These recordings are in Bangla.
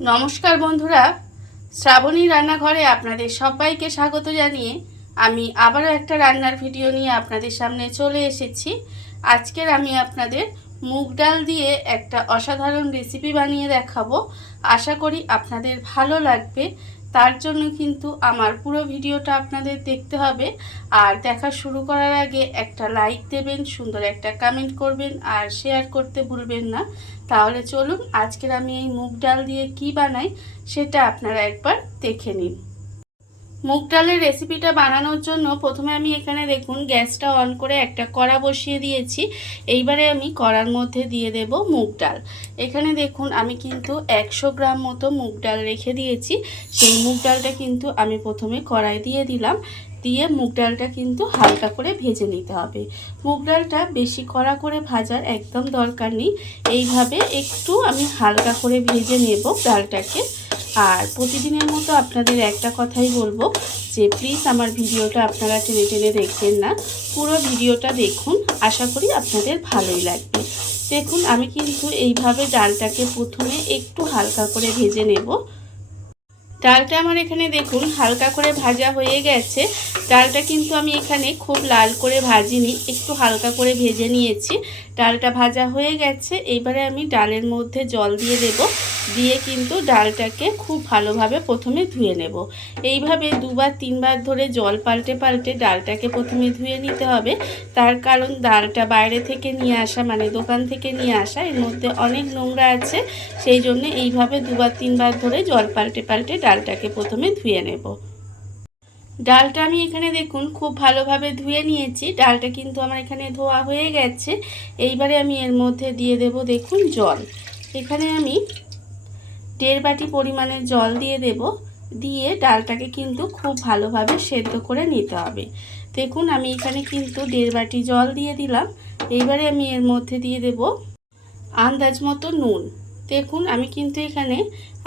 নমস্কার বন্ধুরা। শ্রাবণী রান্নাঘরে আপনাদের সবাইকে স্বাগত জানিয়ে আমি আবারও একটা রান্নার ভিডিও নিয়ে আপনাদের সামনে চলে এসেছি। আজকের আমি আপনাদের মুগ ডাল দিয়ে একটা অসাধারণ রেসিপি বানিয়ে দেখাবো। আশা করি আপনাদের ভালো লাগবে। তার জন্য কিন্তু আমার পুরো ভিডিওটা আপনাদের দেখতে হবে। আর দেখা শুরু করার আগে একটা লাইক দেবেন, সুন্দর একটা কমেন্ট করবেন, আর শেয়ার করতে ভুলবেন না। তাহলে চলুন, আজকের আমি এই মুগ ডাল দিয়ে কি বানাই, সেটা আপনারা একবার দেখে নিন। মুগ ডালের রেসিপিটা বানানোর জন্য প্রথমে আমি এখানে দেখুন গ্যাসটা অন করে একটা কড়া বসিয়ে দিয়েছি। এইবারে আমি কড়ার মধ্যে দিয়ে দেব মুগ ডাল। এখানে দেখুন আমি কিন্তু একশো গ্রাম মতো মুগ ডাল রেখে দিয়েছি। সেই মুগ ডালটা কিন্তু আমি প্রথমে কড়াই দিয়ে দিলাম। দিয়ে মুগ ডালটা কিন্তু হালকা করে ভেজে নিতে হবে। মুগ ডালটা বেশি কড়া করে ভাজার একদম দরকার নেই। এইভাবে একটু আমি হালকা করে ভেজে নেব ডালটাকে। আর প্রতিদিনের মতো আপনাদের একটা কথাই বলব যে প্লিজ আমার ভিডিওটা আপনারা টেনে টেনে দেখবেন না। পুরো ভিডিওটা দেখুন, আশা করি আপনাদের ভালোই লাগবে। দেখুন, আমি কিন্তু এইভাবে ডালটাকে প্রথমে একটু হালকা করে ভেজে নেব। ডালটা আমার এখানে দেখুন হালকা করে ভাজা হয়ে গেছে। ডালটা কিন্তু আমি এখানে খুব লাল করে ভাজিনি, একটু হালকা করে ভেজে নিয়েছি। ডালটা ভাজা হয়ে গেছে। এবারে আমি ডালের মধ্যে জল দিয়ে দেব। দিয়ে কিন্তু ডালটাকে খুব ভালোভাবে প্রথমে ধুয়ে নেব। এইভাবে দুবার, তিনবার ধরে জল পাল্টে পাল্টে ডালটাকে প্রথমে ধুয়ে নিতে হবে। তার কারণ ডালটা বাইরে থেকে নিয়ে আসা মানে দোকান থেকে নিয়ে আসা, এর মধ্যে অনেক নোংরা আছে। সেই জন্য এইভাবে দুবার, তিনবার ধরে জল পাল্টে পাল্টে ডালটাকে প্রথমে ধুয়ে নেব। ডালটা আমি এখানে দেখুন খুব ভালোভাবে ধুয়ে নিয়েছি। ডালটা কিন্তু আমার এখানে ধোয়া হয়ে গেছে। এইবারে আমি এর মধ্যে দিয়ে দেব দেখুন জল। এখানে আমি দেড় বাটি পরিমাণে জল দিয়ে দেব। দিয়ে ডালটাকে কিন্তু খুব ভালোভাবে সেদ্ধ করে নিতে হবে। দেখুন আমি এখানে কিন্তু দেড় বাটি জল দিয়ে দিলাম। এইবারে আমি এর মধ্যে দিয়ে দেব আন্দাজ মতো নুন। দেখুন, আমি কিন্তু এখানে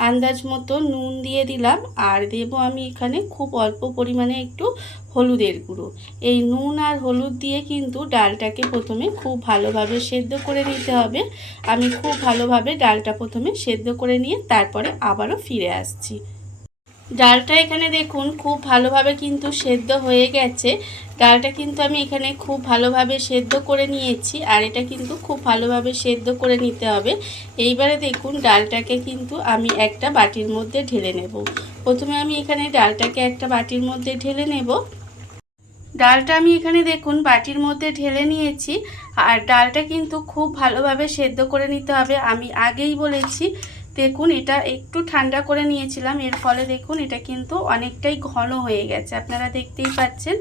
আন্দাজ মতো নুন দিয়ে দিলাম, আর দেব আমি এখানে খুব অল্প পরিমাণে একটু হলুদের গুঁড়ো। এই নুন আর হলুদ দিয়ে কিন্তু ডালটাকে প্রথমে খুব ভালোভাবে সেদ্ধ করে নিতে হবে। আমি খুব ভালোভাবে ডালটা প্রথমে সেদ্ধ করে নিয়ে তারপরে আবারও ফিরে আসছি। ডালটা এখানে দেখুন, খুব ভালোভাবে কিন্তু সেদ্ধ হয়ে গেছে। ডালটা কিন্তু আমি এখানে খুব ভালোভাবে সেদ্ধ করে নিয়েছি, আর এটা কিন্তু খুব ভালোভাবে সেদ্ধ করে নিতে হবে। এইবারে দেখুন, ডালটাকে কিন্তু আমি একটা বাটির মধ্যে ঢেলে নেব। প্রথমে আমি এখানে ডালটাকে একটা বাটির মধ্যে ঢেলে নেব। ডালটা আমি এখানে দেখুন, বাটির মধ্যে ঢেলে নিয়েছি, আর ডালটা কিন্তু খুব ভালোভাবে সেদ্ধ করে নিতে হবে। আমি আগেই বলেছি দেখুন, এটা একটু ঠান্ডা করে নিয়েছিলাম, এর ফলে দেখুন এটা কিন্তু অনেকটাই ঘন হয়ে গেছে, আপনারা দেখতেই পাচ্ছেন।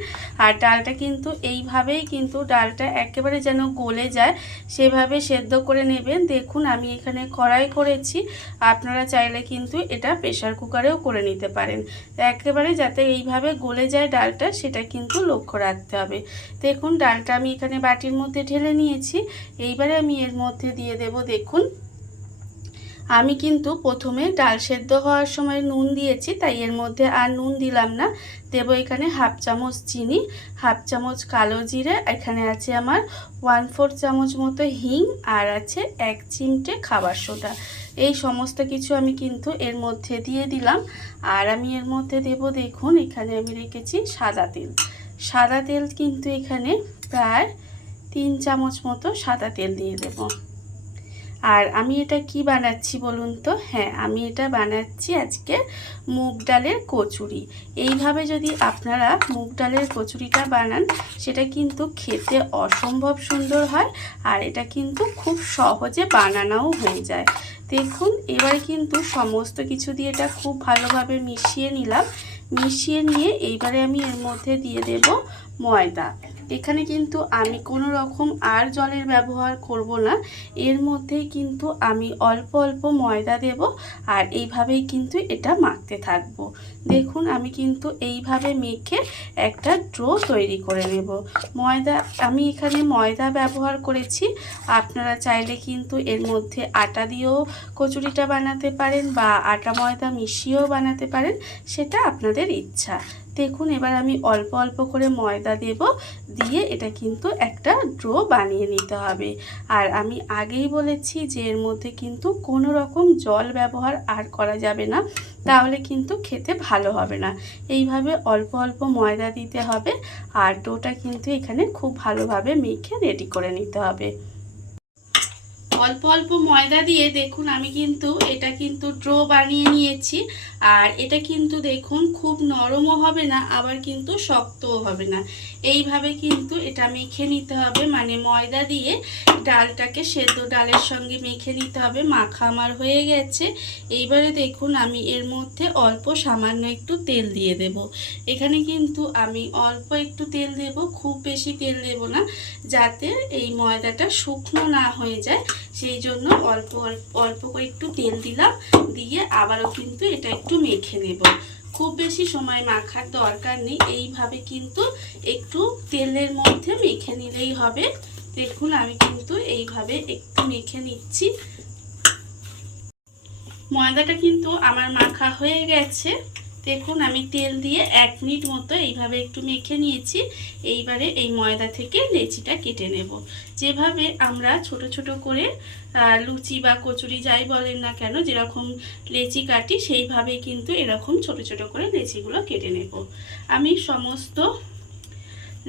আর ডালটা কিন্তু এইভাবেই কিন্তু ডালটা একেবারে যেন গলে যায়, সেভাবে সেদ্ধ করে নেবেন। দেখুন, আমি এখানে কড়াই করেছি, আপনারা চাইলে কিন্তু এটা প্রেশার কুকারেও করে নিতে পারেন। একেবারে যাতে এইভাবে গলে যায় ডালটা, সেটা কিন্তু লক্ষ্য রাখতে হবে। দেখুন, ডালটা আমি এখানে বাটির মধ্যে ঢেলে নিয়েছি, এইবারে আমি এর মধ্যে দিয়ে দেব, দেখুন আমি কিন্তু প্রথমে ডাল সেদ্ধ হওয়ার সময় নুন দিয়েছি, তাই এর মধ্যে আর নুন দিলাম না। দেব এখানে হাফ চামচ চিনি, হাফ চামচ কালো জিরে, এখানে আছে আমার ওয়ান ফোর চামচ মতো হিং আর আছে এক চিমটে খাবার সোডা। এই সমস্ত কিছু আমি কিন্তু এর মধ্যে দিয়ে দিলাম। আর আমি এর মধ্যে দেব দেখুন, এখানে আমি রেখেছি সাদা তেল। সাদা তেল কিন্তু এখানে প্রায় তিন চামচ মতো সাদা তেল দিয়ে দেবো। আর আমি এটা কি বানাচ্ছি বলুন তো? হ্যাঁ আমি এটা বানাচ্ছি আজকে মুগ ডালের কচুরি। এইভাবে যদি আপনারা মুগ ডালের কচুরিটা বানান, সেটা কিন্তু খেতে অসম্ভব সুন্দর হয় আর এটা কিন্তু খুব সহজে বানানোও হয়ে যায়। দেখুন, এবার কিন্তু সমস্ত কিছু দিয়ে এটা খুব ভালোভাবে মিশিয়ে নিলাম। মিশিয়ে নিয়ে এইবারে আমি এর মধ্যে দিয়ে দেব ময়দা। এখানে কিন্তু আমি কোনো রকম আর জলের ব্যবহার করব না। এর মধ্যেই কিন্তু আমি অল্প অল্প ময়দা দেব আর এইভাবেই কিন্তু এটা মাখতে থাকব। দেখুন, আমি কিন্তু এইভাবে মেখে একটা ড্রো তৈরি করে নেব। ময়দা, আমি এখানে ময়দা ব্যবহার করেছি। আপনারা চাইলে কিন্তু এর মধ্যে আটা দিয়েও কচুরিটা বানাতে পারেন বা আটা ময়দা মিশিয়েও বানাতে পারেন, সেটা আপনাদের ইচ্ছা। দেখুন, এবার আমি অল্প অল্প করে ময়দা দেব, দিয়ে এটা কিন্তু একটা ড্রো বানিয়ে নিতে হবে। আর আমি আগেই বলেছি যে এর মধ্যে কিন্তু কোনো রকম জল ব্যবহার আর করা যাবে না, তাহলে কিন্তু খেতে ভালো হবে না। এইভাবে অল্প অল্প ময়দা দিতে হবে, আর ডোটা কিন্তু এখানে খুব ভালোভাবে মেখে রেডি করে নিতে হবে। অল্প অল্প ময়দা দিয়ে দেখুন, আমি কিন্তু এটা কিন্তু ড্রো বানিয়ে নিয়েছি। আর এটা কিন্তু দেখুন, খুব নরমও হবে না, আবার কিন্তু শক্তও হবে না। এইভাবে কিন্তু এটা মেখে নিতে হবে মানে ময়দা দিয়ে ডালটাকে সেদ্ধ ডালের সঙ্গে মেখে নিতে হবে, মাখা আমার হয়ে গেছে। এইবারে দেখুন, আমি এর মধ্যে অল্প সামান্য একটু তেল দিয়ে দেব। এখানে কিন্তু আমি অল্প একটু তেল দেব, খুব বেশি তেল দেব না, যাতে এই ময়দাটা শুকনো না হয়ে যায়। সেই জন্য অল্প অল্প করে একটু তেল দিলাম, দিয়ে আবারও কিন্তু এটা একটু মেখে নেব। খুব বেশি সময় মাখার দরকার নেই, এইভাবে কিন্তু একটু তেলের মধ্যে মেখে নিলেই হবে। দেখুন, আমি কিন্তু এইভাবে একটু মেখে নিচ্ছি। ময়দাটা কিন্তু আমার মাখা হয়ে গেছে। দেখুন, আমি তেল দিয়ে এক মিনিট মতো এইভাবে একটু মেখে নিয়েছি। এইবারে এই ময়দা থেকে লেচিটা কেটে নেব। যেভাবে আমরা ছোট ছোট করে লুচি বা কচুরি যাই বলেন না কেন, যেরকম লেচি কাটি, সেইভাবে কিন্তু এরকম ছোট ছোট করে লেচিগুলো কেটে নেব। আমি সমস্ত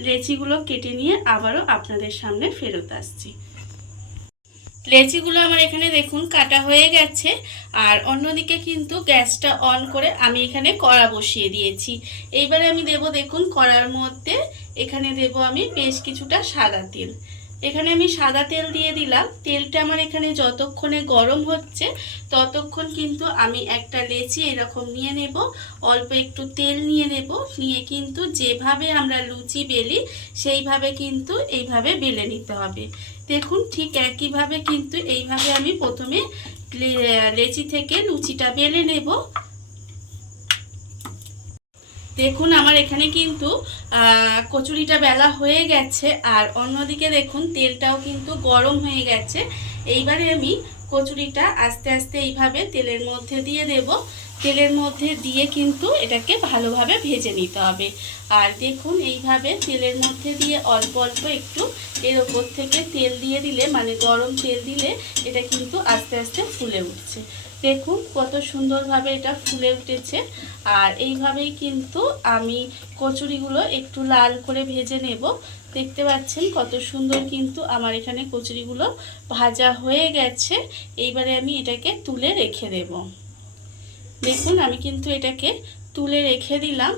লেচিগুলো কেটে নিয়ে আবারও আপনাদের সামনে ফেরত আসছি। লেচিগুলো আমার এখানে দেখুন, কাটা হয়ে গেছে। আর অন্যদিকে কিন্তু গ্যাসটা অন করে আমি এখানে কড়া বসিয়ে দিয়েছি। এইবারে আমি দেব দেখুন কড়ার মধ্যে, এখানে দেব আমি বেশ কিছুটা সাদা তেল। এখানে আমি সাদা তেল দিয়ে দিলাম। তেলটা আমার এখানে যতক্ষণে গরম হচ্ছে, ততক্ষণ কিন্তু আমি একটা লেচি এরকম নিয়ে নেব। অল্প একটু তেল নিয়ে নেব। নিয়ে কিন্তু যেভাবে আমরা লুচি বেলি, সেইভাবে কিন্তু এইভাবে বেলে নিতে হবে। দেখুন ঠিক একইভাবে কিন্তু এইভাবে আমি প্রথমে লেচি থেকে লুচিটা বেলে নেব। দেখুন, আমার এখানে কিন্তু কচুরিটা বেলা হয়ে গেছে, আর অন্যদিকে দেখুন, তেলটাও কিন্তু গরম হয়ে গেছে। এইবারে আমি কচুরিটা আস্তে আস্তে এইভাবে তেলের মধ্যে দিয়ে দেব। তেলের মধ্যে দিয়ে কিন্তু এটাকে ভালোভাবে ভেজে নিতে হবে। আর দেখুন, এইভাবে তেলের মধ্যে দিয়ে অল্প অল্প একটু এর ওপর থেকে তেল দিয়ে দিলে মানে গরম তেল দিলে, এটা কিন্তু আস্তে আস্তে ফুলে উঠছে। দেখুন কত সুন্দরভাবে এটা ফুলে উঠেছে। আর এইভাবেই কিন্তু আমি কচুরিগুলো একটু লাল করে ভেজে নেব। দেখতে পাচ্ছেন কত সুন্দর কিন্তু আমার এখানে কচুরিগুলো ভাজা হয়ে গেছে। এইবারে আমি এটাকে তুলে রেখে দেব। দেখুন আমি কিন্তু এটাকে তুলে রেখে দিলাম।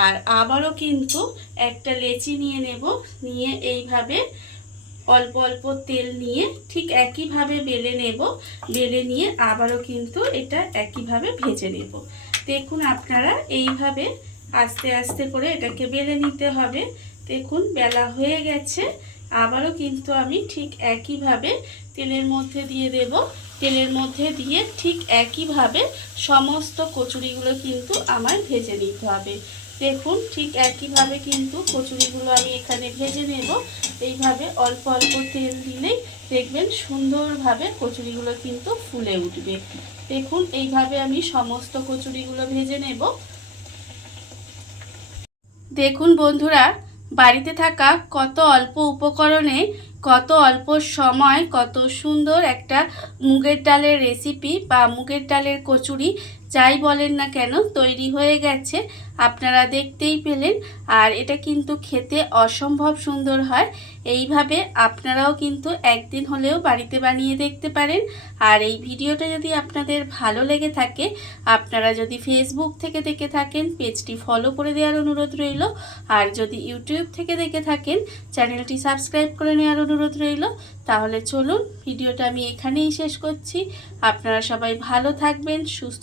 আর আবারও কিন্তু একটা লেচি নিয়ে নেব। নিয়ে এইভাবে অল্প অল্প তেল নিয়ে ঠিক একইভাবে বেলে নেব। বেলে নিয়ে আবারও কিন্তু এটা একইভাবে ভেজে নেব। দেখুন আপনারা এইভাবে আস্তে আস্তে করে এটাকে বেলে নিতে হবে। দেখুন বেলা হয়ে গেছে। আবারও কিন্তু আমি ঠিক একইভাবে তেলের মধ্যে দিয়ে দেব। তেলের মধ্যে দিয়ে ঠিক একইভাবে সমস্ত কচুরিগুলো কিন্তু আমার ভেজে নিতে হবে। দেখুন, ঠিক একইভাবে কিন্তু কচুরিগুলো আমি এখানে ভেজে নেব। এইভাবে অল্প অল্প তেল দিলেই দেখবেন সুন্দরভাবে কচুরিগুলো কিন্তু ফুলে উঠবে। দেখুন, এইভাবে আমি সমস্ত কচুরিগুলো ভেজে নেব। দেখুন বন্ধুরা, বাড়িতে থাকা কত অল্প উপকরণে, কত অল্প সময়, কত সুন্দর একটা মুগের ডালের রেসিপি বা মুগের ডালের কচুরি যাই বলেন না কেন, তৈরি হয়ে গেছে, আপনারা দেখতেই পেলেন। আর এটা কিন্তু খেতে অসম্ভব সুন্দর হয়। এইভাবে আপনারাও কিন্তু একদিন হলেও বাড়িতে বানিয়ে দেখতে পারেন। আর এই ভিডিওটা যদি আপনাদের ভালো লেগে থাকে, আপনারা যদি ফেসবুক থেকে দেখে থাকেন, পেজটি ফলো করে দেওয়ার অনুরোধ রইল। আর যদি ইউটিউব থেকে দেখে থাকেন, চ্যানেলটি সাবস্ক্রাইব করে নেওয়ার অনুরোধ রইল। তাহলে চলুন, ভিডিওটা আমি এখানেই শেষ করছি। আপনারা সবাই ভালো থাকবেন, সুস্থ